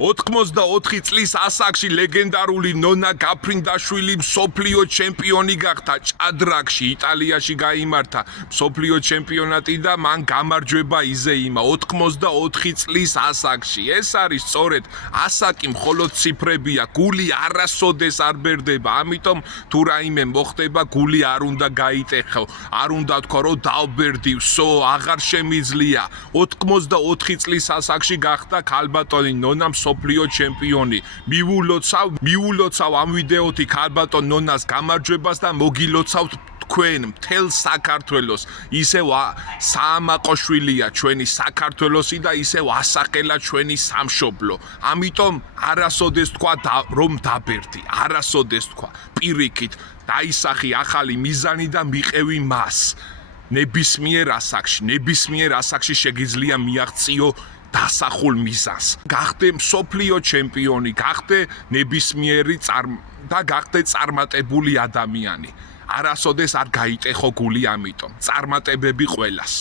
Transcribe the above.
84 წლის ასაკში ლეგენდარული ნონა გაფრინდაშვილი მსოფლიო ჩემპიონი გახდა ჭადრაკში, იტალიაში გაიმართა მსოფლიო ჩემპიონატი და მან გამარჯვება იზეიმა 84 წლის ასაკში. ეს არის სწორედ ასაკი, მხოლოდ ციფრებია, გული არასოდეს არ ბერდება, ამიტომ თუ რაიმე მოხდება, გული არ უნდა გაიტეხო, არ უნდა თქვა რომ დავბერდი, ვსო, აღარ შემიძლია. 84 წლის ასაკში გახდა ქალბატონი ნონა მსოფლიო ჩემპიონი. მივულოცავ ამ ვიდეოთი ქალბატონ ნონას გამარჯვებას და მოგილოცავთ თქვენ მთელ საქართველოს. ისევ საამაყოშვილია ჩვენი საქართველოსი და ისევ ასახელა ჩვენი სამშობლო. ამიტომ არასოდეს თქვა რომ დაბერდი, არასოდეს თქვა. პირიქით დაისახი ახალი მიზანი და მიყევი მას. ნებისმიერ ასაკში შეგიძლია მიაღწიო დასახულ მიზანს. გახდე მსოფლიო ჩემპიონი, გახდე ნებისმიერი და გახდე წარმატებული ადამიანი. არასოდეს არ გაიტეხო გული ამიტომ. წარმატებები ყველას.